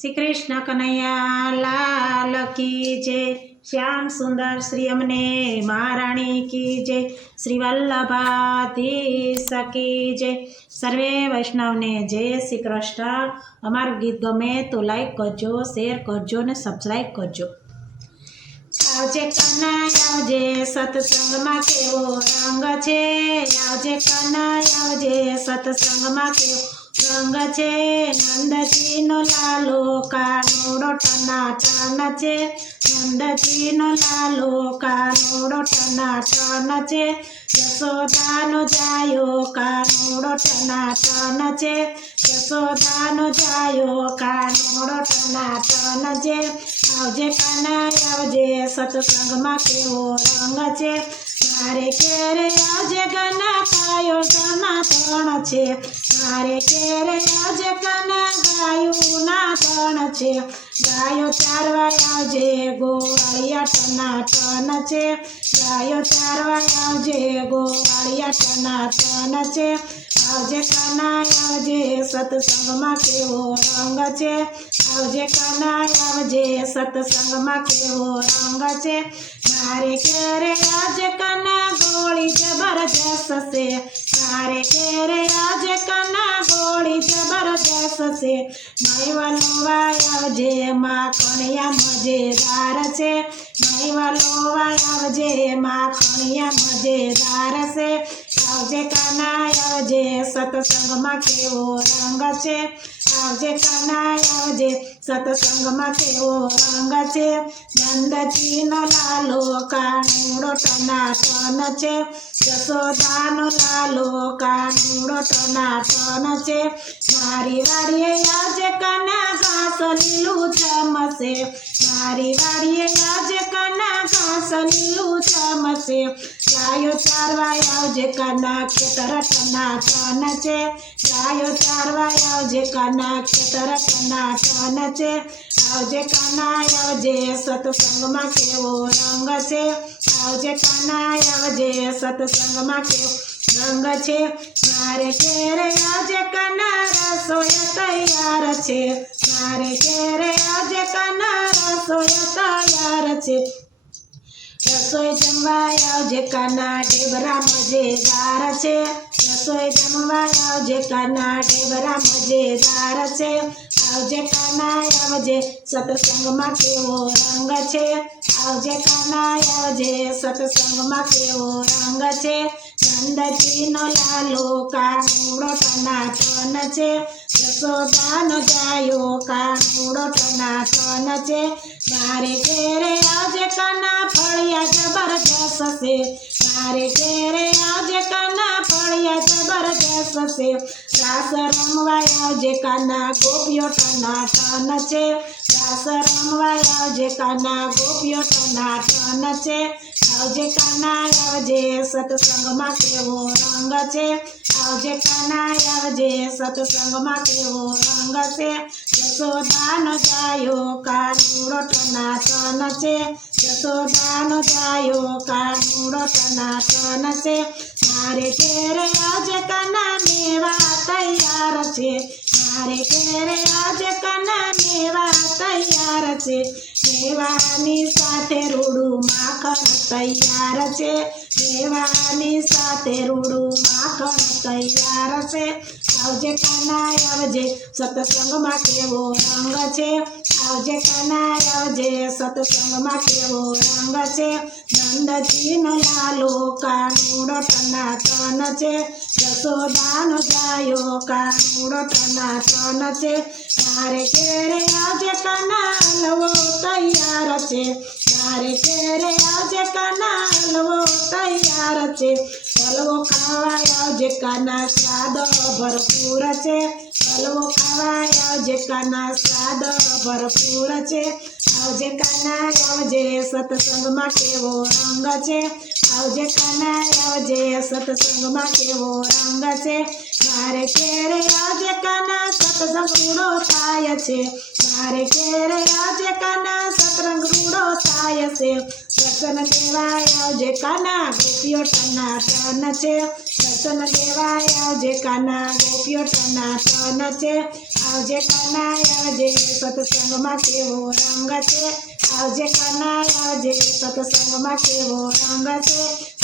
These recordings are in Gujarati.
શ્રી કૃષ્ણ કનૈયા લાલ કી જય. શ્યામ સુંદર શ્રી અમને મહારાણી કી જય. શ્રી વલ્લભાધીશ કી જય. સર્વે વૈષ્ણવને જય શ્રી કૃષ્ણ. અમારું ગીત ગમે તો લાઈક કરજો શેર કરજો ને સબસ્ક્રાઈબ કરજો. આવજે કના આવજે સત્સંગમાં કેવો રંગ છે? આવજે કના આવજે સત્સંગમાં કેવો રંગ છે નંદજીનો લાલો, કાનુડો ટનાટન છે નંદજીનો લાલો, કાનુડો ટનાટન છે યશોદાનો જાયો, કાનુડો ટનાટન છે યશોદાનો જાયો, કાનુડો ટનાટન છે આવજે કાના આવજે સત્સંગમાં કેવો રંગ છે મારે ઘેરે આવજે ગના કાયો ગના છે મારે ઘેરે આજે કના ગાયું ના તણ છે. ગાયો ચારવા આવજે, ગોવાળિયા ટના ટન છે. ગાયો ચારવા આવજે, ગોવાળિયા ટના ટન છે. આવજે કના આવજે, સત્સંગમાં કેવો રંગ છે. આવજે કના આવજે, સત્સંગમાં કેવો રંગ છે. મારે ઘેરે આજે કના ગોળી જબરજસ્ત છે. મારે ઘેરે આજે કાના ગોળી જબરદસ્ત છે. મૈવલોવા આવજે માખણિયા મજેદાર છે. મૈવલોવા આવજે માખણિયા મજેદાર છે. આવજે કના આવજે, સત્સંગમાં કેવો રંગ છે. આવજે કાના આવજે સતસંગમાં કેવો રંગ છે, નંદજીનો લાલો કાનુડો ટનાટન છે યશોદાનો લાલો કાનુડો ટનાટન છે મારી વાડીએ આજે કના ઘાસ લીલું ચમશે મારી વાડીએ આજે કના ઘાસ લીલું ચમશે ગાયો ચારવા આવજે કાના ખેતર ટનાટન છે. ગાયો ચારવા આવજે કાના ખેતર ટનાટન છે. આવજે કાના આવજે સત્સંગમાં કેવો રંગ છે. આવજે કાના આવજે સત્સંગમાં કેવો રંગ છે. મારે ઘેરે આજે કાના રસોયા તૈયાર છે. મારે ઘેરે આજે કાના રસોયા તૈયાર છે. રસોઈ જમવા આવજે કાના ઢેબરા મજેદાર છે. રસોઈ જમવા આવજે કાના ઢેબરા મજેદાર છે. આવજે કાના આવજે સત્સંગમાં કેવો રંગ છે? આવજે કાના આવજે સત્સંગમાં કેવો રંગ છે? નંદજીનો લાલો કાનુડો ટનાટન છે. યશોદાનો જાયો કાનુડો ટનાટન છે. મારે ઘેરે આવજે કાના ફળિયા જબરજસ્ત છે મારે ઘેરે આવજે કાના ફળિયા જબરજસ્ત છે. રાસ રમવા આવજે કાના ગોપીઓ ટનાટન છે. રાસ રમવા આવજે કાના ગોપીઓ ટનાટન છે. આવજે કાના આવજે સત્સંગમાં કેવો રંગ છે. આવજે કાના આવજે સત્સંગમાં કેવો રંગ છે. યશોદાનો જાયો કાનુડો ટનાટન છે. યશોદાનો જાયો કાનુડો ટનાટન છે. મારે ઘેરે આજે કાના મેવા તૈયાર છે. મારે ઘેરે આજે કાના મેવા તૈયાર છે. મેવાની સાથે રૂડું માખણ તૈયાર છે. મેવાની સાથે રૂડું માખણ તૈયાર છે. આવજે કાના આવજે સત્સંગમાં કેવો રંગ છે? આવજે કાના આવજે સત્સંગમાં કેવો રંગ છે? નંદજીનો લાલો કાનુડો ટનાટન છે. યશોદાનો જાયો કાનુડો ટનાટન છે. મારે ઘેરે આવજે કનાલવો તૈયાર છે. મારે ઘેરે આવજે કનાલવો તૈયાર છે. હલવો ખાવા જે કાના સ્વાદ ભરપૂર છે. હલવો ખાવાયો જે કાના સ્વાદ ભરપૂર છે. આવજે કાના આવજે સત્સંગમાં કેવો રંગ છે. આવજે કાના આવજે સત્સંગમાં કેવો રંગ છે. મારે કેરે આજે કાના સત્સંગ પૂરો થાય છે. મારે ઘેરે આવજે કાના સતરંગ રૂડો થાય છે. દર્શન દેવાય આવજે કાના, ગોપીઓ ટના ટન છે. દર્શન દેવાય આવજે કાના, ગોપીઓ ટના ટન છે. આવજે કાના આવજે સત્સંગમાં કેવો રંગ છે. આવજે કાના આવજે સત્સંગમાં કેવો રંગ છે.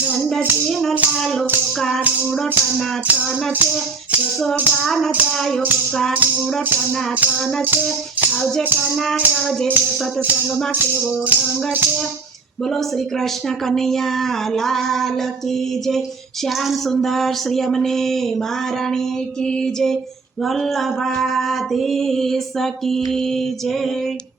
નંદજીનો લાલો કાનુડો ટના ટન છે. યશોદાન જાયો કાનુડો ટન છે આવજે કનાય આવજે સત્સંગમાં કેવો રંગ છે બોલો શ્રી કૃષ્ણ કનૈયા, લાલ કી જય. શ્યામ સુંદર શ્રી અમને, મહારાણી કી જય. વલ્લભાધીશ કી જય.